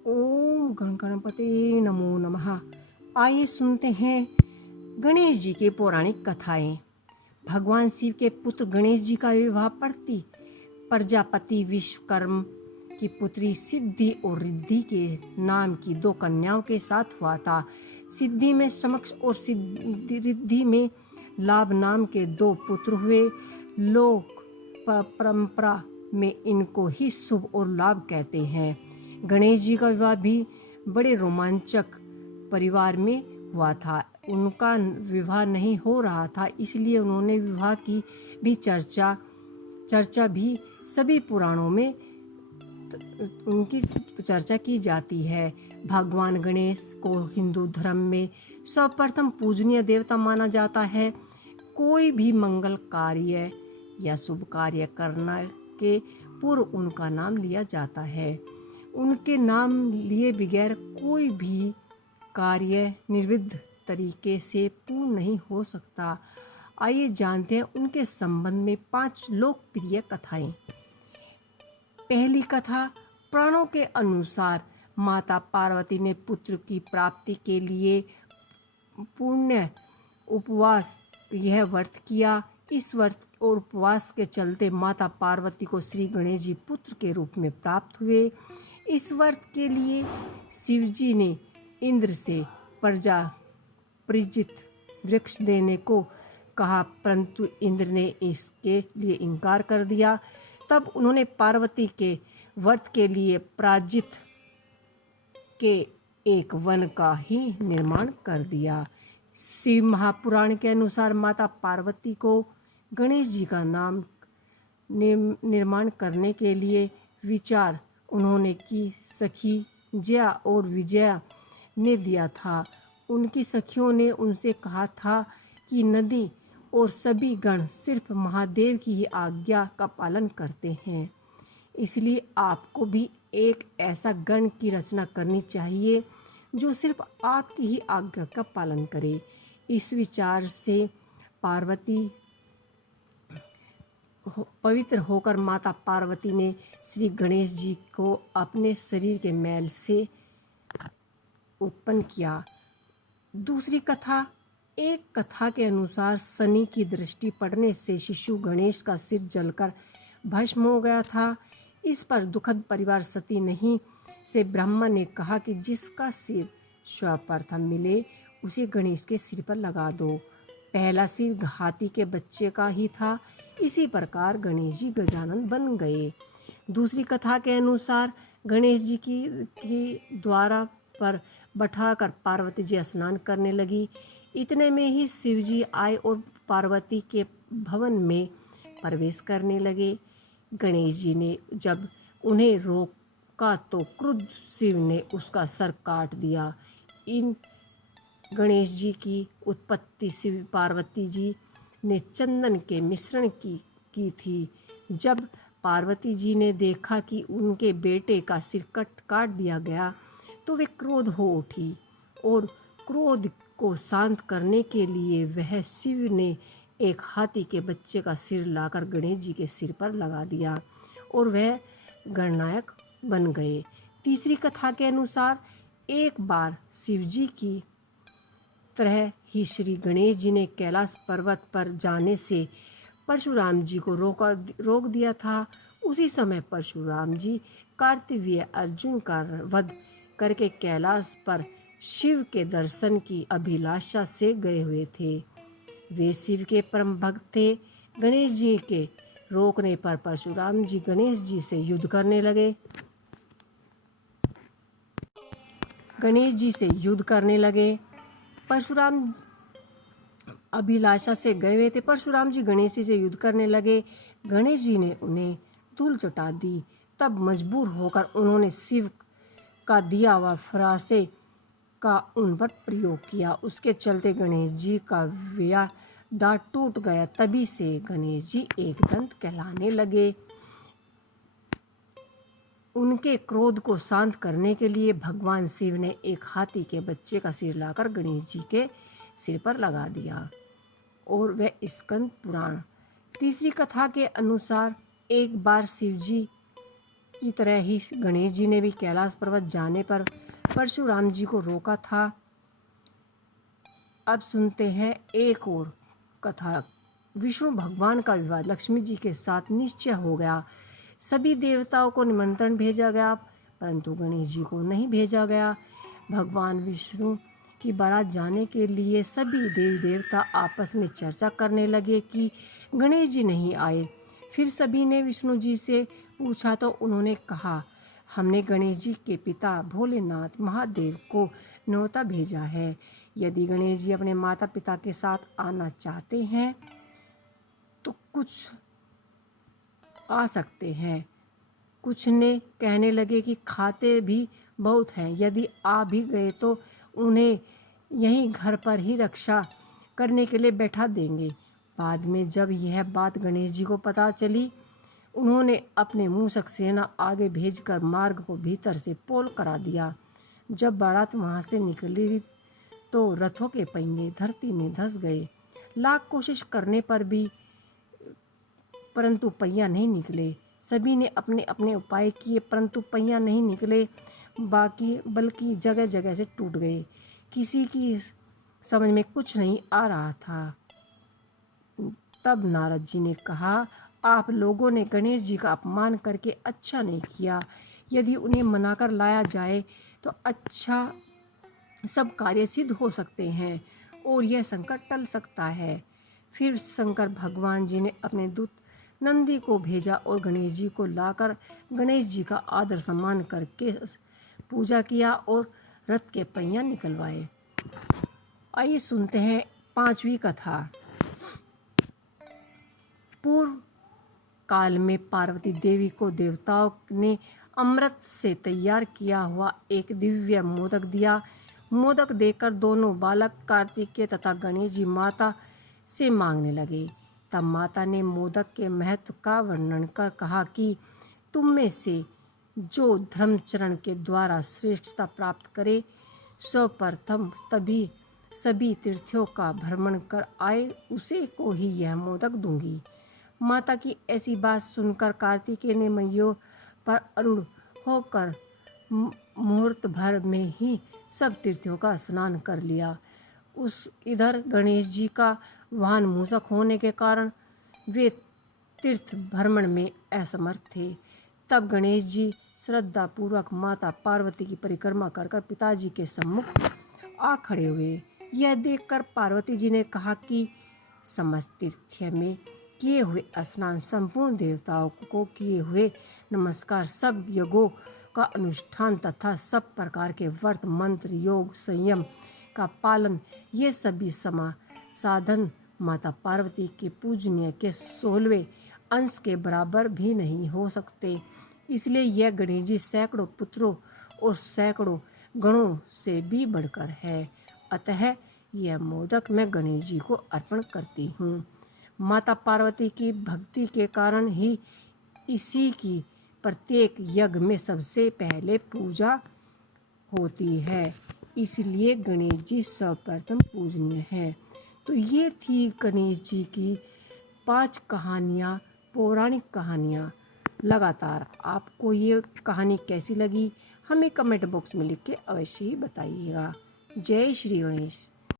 ओम गण गणपते नमो नमः। आइए सुनते हैं गणेश जी के पौराणिक कथाएं। भगवान शिव के पुत्र गणेश जी का विवाह प्रजापति विश्वकर्म की पुत्री सिद्धि और रिद्धि के नाम की 2 कन्याओं के साथ हुआ था। सिद्धि में समक्ष और रिद्धि में लाभ नाम के 2 पुत्र हुए। लोक परंपरा में इनको ही शुभ और लाभ कहते हैं। गणेश जी का विवाह भी बड़े रोमांचक परिवार में हुआ था। उनका विवाह नहीं हो रहा था, इसलिए उन्होंने विवाह की भी चर्चा भी सभी पुराणों में उनकी चर्चा की जाती है। भगवान गणेश को हिंदू धर्म में सर्वप्रथम पूजनीय देवता माना जाता है। कोई भी मंगल कार्य या शुभ कार्य करने के पूर्व उनका नाम लिया जाता है। उनके नाम लिए बगैर कोई भी कार्य निर्विघ्न तरीके से पूर्ण नहीं हो सकता। आइए जानते हैं उनके संबंध में 5 लोकप्रिय कथाएं। पहली कथा, पुराणों के अनुसार माता पार्वती ने पुत्र की प्राप्ति के लिए पुण्य उपवास यह व्रत किया। इस व्रत और उपवास के चलते माता पार्वती को श्री गणेश जी पुत्र के रूप में प्राप्त हुए। इस व्रत के लिए शिवजी ने इंद्र से प्रजित वृक्ष देने को कहा, परंतु इंद्र ने इसके लिए इनकार कर दिया। तब उन्होंने पार्वती के व्रत के लिए प्राजित के एक वन का ही निर्माण कर दिया। शिव महापुराण के अनुसार माता पार्वती को गणेश जी का नाम निर्माण करने के लिए विचार उन्होंने की सखी जया और विजया ने दिया था। उनकी सखियों ने उनसे कहा था कि नदी और सभी गण सिर्फ महादेव की ही आज्ञा का पालन करते हैं, इसलिए आपको भी एक ऐसा गण की रचना करनी चाहिए जो सिर्फ आपकी ही आज्ञा का पालन करे। इस विचार से पार्वती पवित्र होकर माता पार्वती ने श्री गणेश जी को अपने शरीर के मैल से उत्पन्न किया। दूसरी कथा, एक कथा के अनुसार शनि की दृष्टि पड़ने से शिशु गणेश का सिर जलकर भस्म हो गया था। इस पर दुखद परिवार सती नहीं से ब्रह्मा ने कहा कि जिसका सिर सर्वप्रथम मिले उसे गणेश के सिर पर लगा दो। पहला सिर हाथी के बच्चे का ही था। इसी प्रकार गणेश जी गजानन बन गए। दूसरी कथा के अनुसार गणेश जी की द्वारा पर बैठाकर पार्वती जी स्नान करने लगी। इतने में ही शिव जी आए और पार्वती के भवन में प्रवेश करने लगे। गणेश जी ने जब उन्हें रोका तो क्रुद्ध शिव ने उसका सर काट दिया। इन गणेश जी की उत्पत्ति शिव पार्वती जी ने चंदन के मिश्रण की थी। जब पार्वती जी ने देखा कि उनके बेटे का सिर काट दिया गया तो वे क्रोध हो उठी और क्रोध को शांत करने के लिए वह शिव ने एक हाथी के बच्चे का सिर लाकर गणेश जी के सिर पर लगा दिया और वह गणनायक बन गए। तीसरी कथा के अनुसार एक बार शिव जी की तरह ही श्री गणेश जी ने कैलाश पर्वत पर जाने से परशुराम जी को रोक दिया था। उसी समय परशुराम जी कार्तवीर्य अर्जुन का वध करके कैलाश पर शिव के दर्शन की अभिलाषा से गए हुए थे। वे शिव के परम भक्त थे। गणेश जी के रोकने पर परशुराम जी गणेश जी से युद्ध करने लगे। परशुराम अभिलाषा से गए हुए थे। परशुराम जी गणेश जी से युद्ध करने लगे। गणेश जी ने उन्हें धूल चटा दी। तब मजबूर होकर उन्होंने शिव का दिया हुआ फरासे का उन पर प्रयोग किया। उसके चलते गणेश जी का दांत टूट गया। तभी से गणेश जी एक दंत कहलाने लगे। उनके क्रोध को शांत करने के लिए भगवान शिव ने एक हाथी के बच्चे का सिर लाकर गणेश जी के सिर पर लगा दिया और वह स्कंद पुराण। तीसरी कथा के अनुसार एक बार शिव जी की तरह ही गणेश जी ने भी कैलाश पर्वत जाने पर परशुराम जी को रोका था। अब सुनते हैं एक और कथा। विष्णु भगवान का विवाह लक्ष्मी जी के साथ निश्चय हो गया। सभी देवताओं को निमंत्रण भेजा गया, परंतु गणेश जी को नहीं भेजा गया। भगवान विष्णु की बारात जाने के लिए सभी देवी देवता आपस में चर्चा करने लगे कि गणेश जी नहीं आए। फिर सभी ने विष्णु जी से पूछा तो उन्होंने कहा, हमने गणेश जी के पिता भोलेनाथ महादेव को न्योता भेजा है। यदि गणेश जी अपने माता पिता के साथ आना चाहते हैं तो कुछ आ सकते हैं। कुछ ने कहने लगे कि खाते भी बहुत हैं, यदि आ भी गए तो उन्हें यहीं घर पर ही रक्षा करने के लिए बैठा देंगे। बाद में जब यह बात गणेश जी को पता चली, उन्होंने अपने मूषक सेना आगे भेजकर मार्ग को भीतर से पोल करा दिया। जब बारात वहां से निकली तो रथों के पहिए धरती में धंस गए। लाख कोशिश करने पर भी परंतु पहिया नहीं निकले। सभी ने अपने अपने उपाय किए, परंतु पहिया नहीं निकले, बल्कि जगह जगह से टूट गए। किसी की समझ में कुछ नहीं आ रहा था। तब नारद जी ने कहा, आप लोगों ने गणेश जी का अपमान करके अच्छा नहीं किया। यदि उन्हें मनाकर लाया जाए तो अच्छा सब कार्य सिद्ध हो सकते हैं और यह संकट टल सकता है। फिर शंकर भगवान जी ने अपने दूत नंदी को भेजा और गणेश जी को लाकर गणेश जी का आदर सम्मान करके पूजा किया और रथ के पहिया निकलवाए। आइए सुनते हैं पांचवी कथा। पूर्व काल में पार्वती देवी को देवताओं ने अमृत से तैयार किया हुआ एक दिव्य मोदक दिया। मोदक देकर दोनों बालक कार्तिकेय तथा गणेश जी माता से मांगने लगे। तब माता ने मोदक के महत्व का वर्णन कर कहा कि तुम में से जो धर्मचरण के द्वारा श्रेष्ठता प्राप्त करे, सर्वप्रथम तभी सभी तीर्थों का भ्रमण कर आए, उसे को ही यह मोदक दूंगी। माता की ऐसी बात सुनकर कार्तिकेय ने मैयों पर आरूढ़ होकर मुहूर्त भर में ही सब तीर्थों का स्नान कर लिया। इधर गणेश जी का वाहन मूषक होने के कारण वे तीर्थ भ्रमण में असमर्थ थे। तब गणेश जी श्रद्धा पूर्वक माता पार्वती की परिक्रमा कर पिताजी के सम्मुख आ खड़े हुए। यह देखकर पार्वती जी ने कहा कि समस्त तीर्थ में किए हुए स्नान, संपूर्ण देवताओं को किए हुए नमस्कार, सब यज्ञों का अनुष्ठान तथा सब प्रकार के व्रत, मंत्र, योग, संयम का पालन, ये सभी साधन माता पार्वती के पूजनीय के 16वें अंश के बराबर भी नहीं हो सकते। इसलिए यह गणेश जी सैकड़ों पुत्रों और सैकड़ों गणों से भी बढ़कर है। अतः यह मोदक मैं गणेश जी को अर्पण करती हूँ। माता पार्वती की भक्ति के कारण ही इसी की प्रत्येक यज्ञ में सबसे पहले पूजा होती है, इसलिए गणेश जी सर्वप्रथम पूजनीय है। तो ये थी गणेश जी की 5 कहानियाँ, पौराणिक कहानियाँ। लगातार आपको ये कहानी कैसी लगी हमें कमेंट बॉक्स में लिख के अवश्य ही बताइएगा। जय श्री गणेश।